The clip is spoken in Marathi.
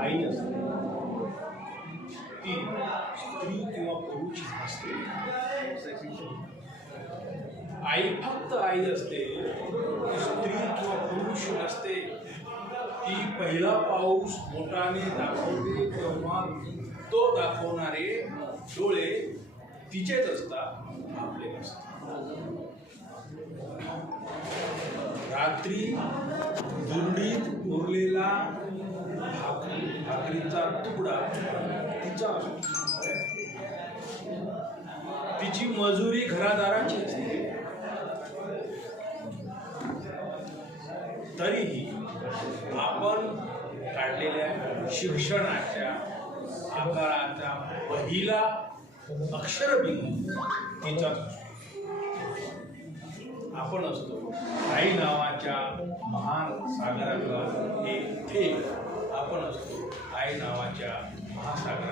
आई असते ती स्त्री किंवा पुरुष नसते. आई फक्त आई असते, स्त्री किंवा पुरुष नसते. ती पहिला पाऊस मोठाने दाखवते तेव्हा तो दाखवणारे डोळे तिचेच असतात, आपले नसतात. रात्री दुर्डीत उरलेला भाकरीचा तुकडा तिचा असतो. तिची मजुरी घरादाराची असते. तरीही आपण काढलेल्या शिक्षणाच्या आकाराचा पहिला अक्षरबिंदू तिचाच असतो. आपण असतो आई नावाच्या महान सागरातला एक थेंब. आपण असतो आई नावाच्या महासागरात